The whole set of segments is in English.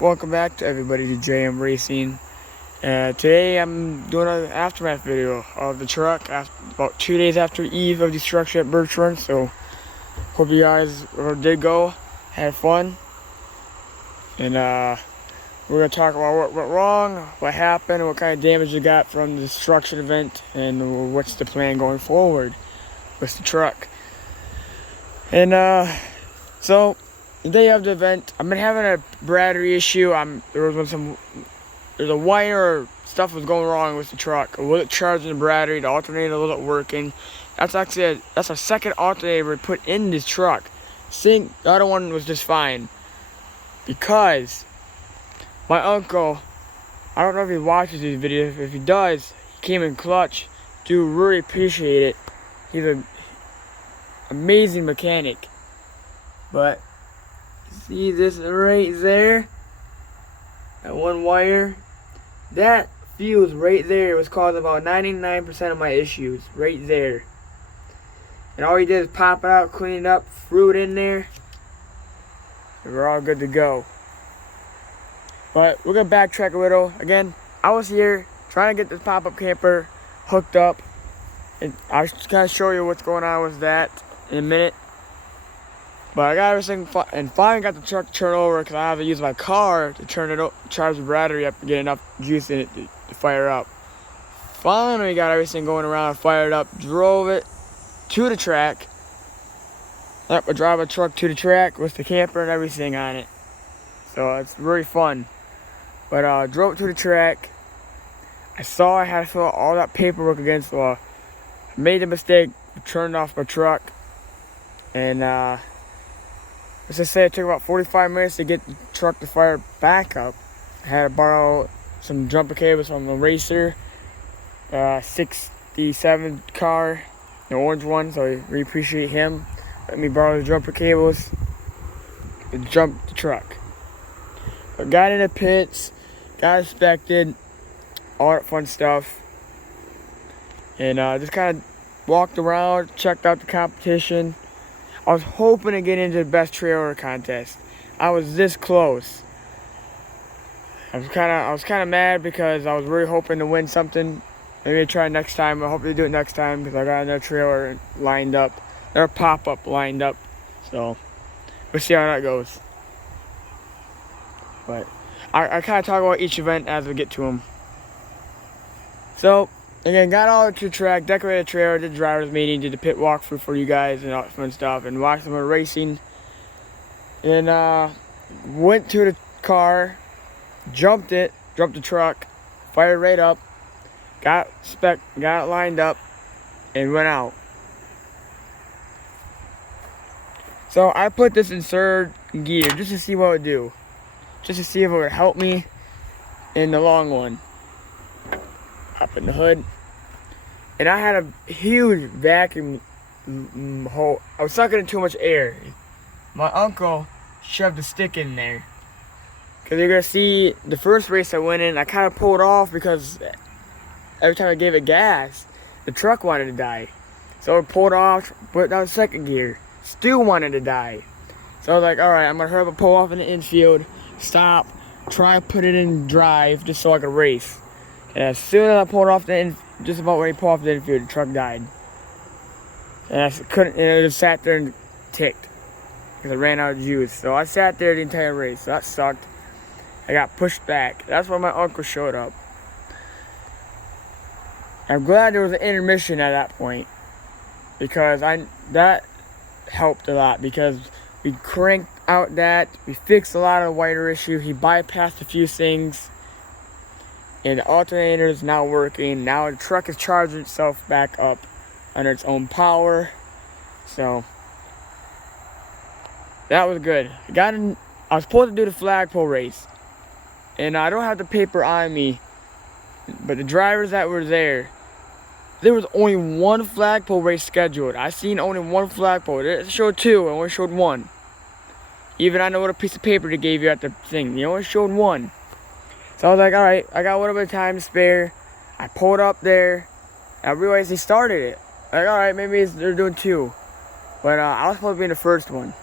Welcome back to everybody to JM Racing. Today I'm doing an aftermath video of the truck about 2 days after eve of destruction at Birch. So hope you guys did go, had fun, and we're gonna talk about what went wrong, what happened, what kind of damage you got from the destruction event, and what's the plan going forward with the truck. And so the day of the event, I've been having a battery issue. There's a wire or stuff was going wrong with the truck. It wasn't charging the battery. The alternator wasn't working. That's a second alternator we put in this truck. The other one was just fine because my uncle, I don't know if he watches these videos. If he does, he came in clutch. Dude, really appreciate it. He's an amazing mechanic. But see this right there? That one wire? That fuse right there was causing about 99% of my issues. Right there. And all he did is pop it out, clean it up, threw it in there, and we're all good to go. But we're gonna backtrack a little. Again, I was here trying to get this pop-up camper hooked up. And I'll just kind of show you what's going on with that in a minute. But I got everything and finally got the truck to turn over because I have to use my car to turn it up, charge the battery up, and get enough juice in it to fire up. Finally got everything going around, fired up, drove it to the track. I drive a truck to the track with the camper and everything on it. So it's really fun. But drove it to the track. I saw I had to fill out all that paperwork again, so I made the mistake, turned off my truck, and let's just say it took about 45 minutes to get the truck to fire back up. I had to borrow some jumper cables from a racer, 67 car, the orange one, so I really appreciate him. Let me borrow the jumper cables and jump the truck. But got in the pits, got inspected, all that fun stuff. And just kind of walked around, checked out the competition. I was hoping to get into the best trailer contest. I was this close. I was kind of mad because I was really hoping to win something. Maybe I'll try next time. I hope they do it next time because I got another trailer lined up. Another pop-up lined up. So we'll see how that goes. But I kind of talk about each event as we get to them. So again, got all to the track, decorated the trailer, did the driver's meeting, did the pit walkthrough for you guys and all that fun stuff, and watched them racing. And went to the car, jumped the truck, fired right up, got it lined up, and went out. So I put this in third gear just to see what it would do. Just to see if it would help me in the long run. Up in the hood. And I had a huge vacuum hole. I was sucking in too much air. My uncle shoved a stick in there. Because you're going to see the first race I went in, I kind of pulled off because every time I gave it gas, the truck wanted to die. So I pulled off, put it down second gear. Still wanted to die. So I was like, alright, I'm going to hurry up and pull off in the infield, stop, try to put it in drive just so I could race. And as soon as I pulled off just about ready to pull off the infield, the truck died. And I couldn't, and it just sat there and ticked. Because I ran out of juice. So I sat there the entire race. So that sucked. I got pushed back. That's when my uncle showed up. I'm glad there was an intermission at that point. Because that helped a lot. Because we cranked out we fixed a lot of the wire issue. He bypassed a few things. And the alternator is now working. Now the truck is charging itself back up under its own power. So that was good. I was supposed to do the flagpole race. And I don't have the paper on me. But the drivers that were there was only one flagpole race scheduled. I seen only one flagpole. It showed two, I only showed one. Even I know what a piece of paper they gave you at the thing. They only showed one. So I was like, alright, I got a little bit of time to spare. I pulled up there. I realized they started it. Like, alright, maybe they're doing two. But I was supposed to be in the first one.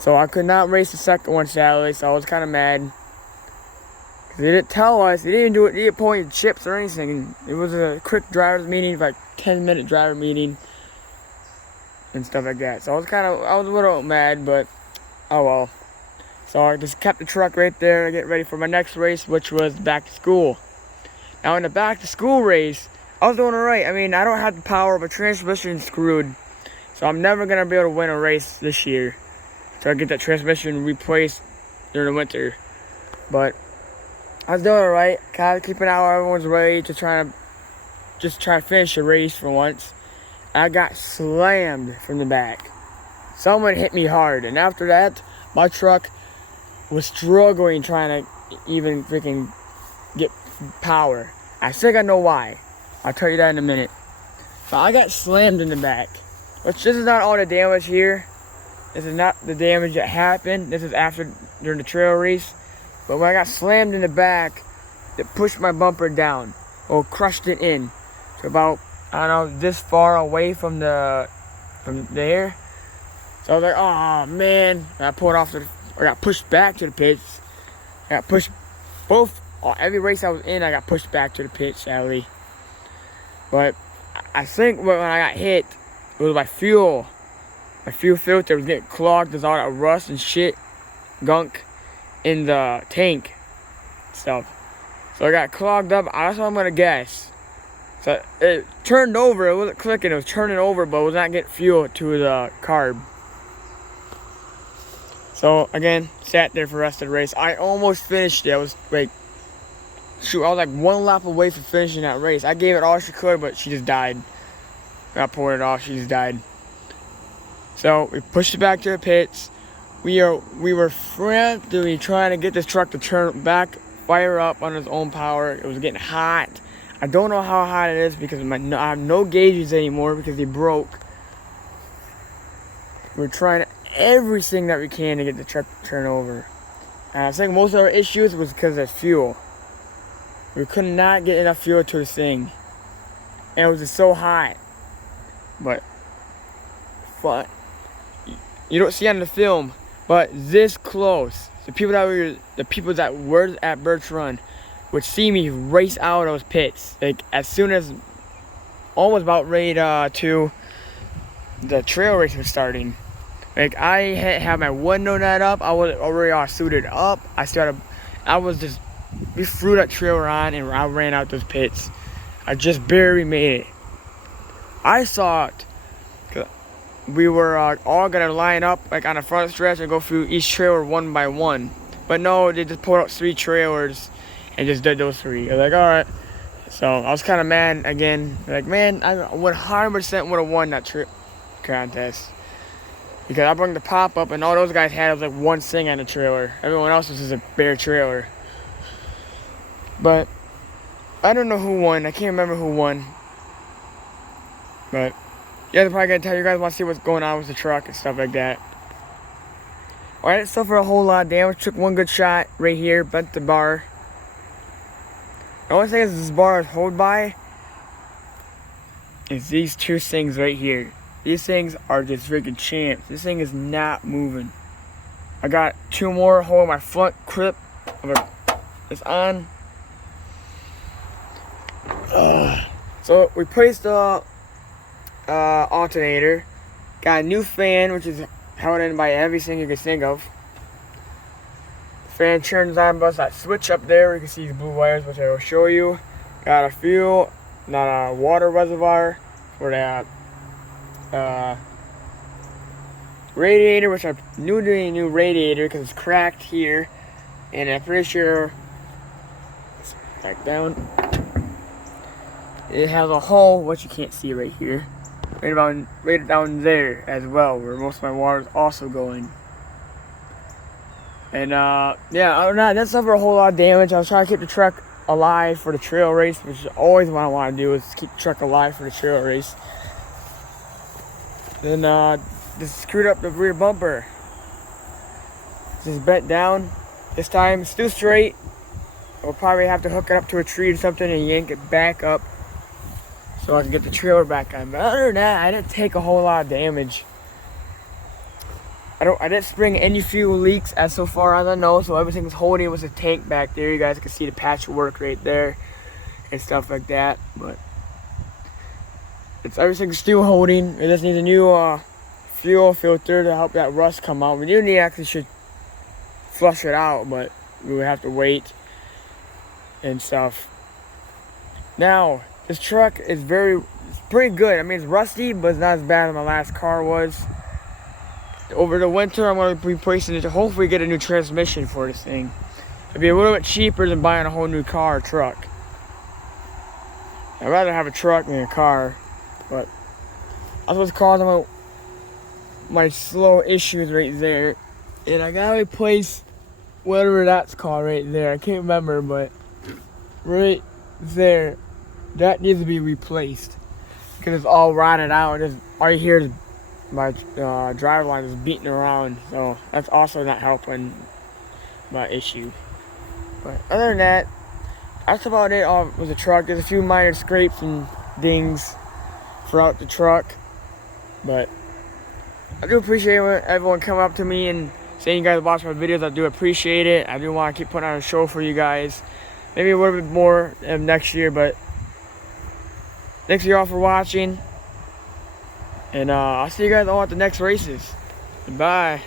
So I could not race the second one, sadly, so I was kind of mad. They didn't tell us, they didn't do it, they didn't pull any chips or anything. It was a quick driver's meeting, like 10-minute driver meeting and stuff like that. So I was a little mad, but oh well. So I just kept the truck right there to get ready for my next race, which was back to school. Now in the back to school race, I was doing alright. I mean, I don't have the power, but transmission screwed. So I'm never going to be able to win a race this year. So I get that transmission replaced during the winter. But I was doing alright, kind of keeping out everyone's ready to try to finish the race for once. I got slammed from the back. Someone hit me hard, and after that, my truck was struggling trying to even freaking get power. I think I know why. I'll tell you that in a minute. But I got slammed in the back. Which this is not all the damage here. This is not the damage that happened. This is during the trail race. But when I got slammed in the back, it pushed my bumper down, or crushed it in to about, I don't know, this far away from there. So I was like, oh man. And I pulled off I got pushed back to the pits. I got pushed every race I was in, I got pushed back to the pit, sadly. But I think when I got hit, it was my fuel. My fuel filter was getting clogged. There's all that rust and shit, gunk in the tank stuff. So I got clogged up. That's what I'm gonna guess. So it turned over. It wasn't clicking. It was turning over, but it was not getting fuel to the carb. So again, sat there for the rest of the race. I almost finished it. I was like, shoot, I was like one lap away from finishing that race. I gave it all she could, but she just died. I poured it off. She just died. So we pushed it back to the pits. We were frantically trying to get this truck to turn back, fire up on its own power. It was getting hot. I don't know how hot it is because I have no gauges anymore because they broke. We're trying everything that we can to get the truck to turn over. And I think most of our issues was because of fuel. We could not get enough fuel to the thing. And it was just so hot. But fun. You don't see on the film, but this close. The people that were at Birch Run would see me race out of those pits. Like as soon as almost about ready to the trail race was starting. Like I had my window net up. I was already all suited up. We threw that trailer on and I ran out those pits. I just barely made it. I saw it. We were all gonna line up like on the front stretch and go through each trailer one by one. But no, they just pulled out 3 trailers and just did those 3. I was like, alright. So I was kind of mad again. Like, man, I 100% would have won that contest. Because I brought the pop-up and all those guys had was like one thing on the trailer. Everyone else was just a bare trailer. But I don't know who won. I can't remember who won. But yeah, they're probably gonna tell you guys want to see what's going on with the truck and stuff like that. Alright, it suffered a whole lot of damage. Took one good shot right here, bent the bar. The only thing is this bar is hold by is these 2 things right here. These things are just freaking champs. This thing is not moving. I got 2 more holding my front grip. It's on. So we placed the alternator. Got a new fan, which is held in by everything you can think of. The fan turns on, but that switch up there. You can see these blue wires, which I will show you. Got a fuel, not a water reservoir for that radiator, which I new to a new radiator because it's cracked here, and I'm pretty sure back down. It has a hole, which you can't see right here, right down there as well, where most of my water is also going. And yeah, other than that, that suffered a whole lot of damage. I was trying to keep the truck alive for the trail race, which is always what I want to do, is keep the truck alive for the trail race. Then just screwed up the rear bumper. Just bent down. This time, still straight. We'll probably have to hook it up to a tree or something and yank it back up so I can get the trailer back on. But other than that, I didn't take a whole lot of damage. I didn't spring any fuel leaks as so far as I know, so everything was holding was a tank back there. You guys can see the patchwork right there and stuff like that, but everything's still holding. It just needs a new fuel filter to help that rust come out. We do need actually should flush it out, but we would have to wait and stuff. Now, this truck is pretty good. I mean, it's rusty, but it's not as bad as my last car was. Over the winter, I'm going to be replacing it to hopefully get a new transmission for this thing. It'd be a little bit cheaper than buying a whole new car or truck. I'd rather have a truck than a car, but that's what's causing my slow issues right there. And I gotta replace whatever that's called right there. I can't remember, but right there, that needs to be replaced because it's all rotted out. All you hear is my drive line is beating around, so that's also not helping my issue. But other than that, that's about it with the truck. There's a few minor scrapes and dings throughout the truck, but I do appreciate everyone coming up to me and saying you guys watch my videos. I do appreciate it. I do want to keep putting on a show for you guys. Maybe a little bit more next year, but thanks you all for watching. And I'll see you guys all at the next races. Bye.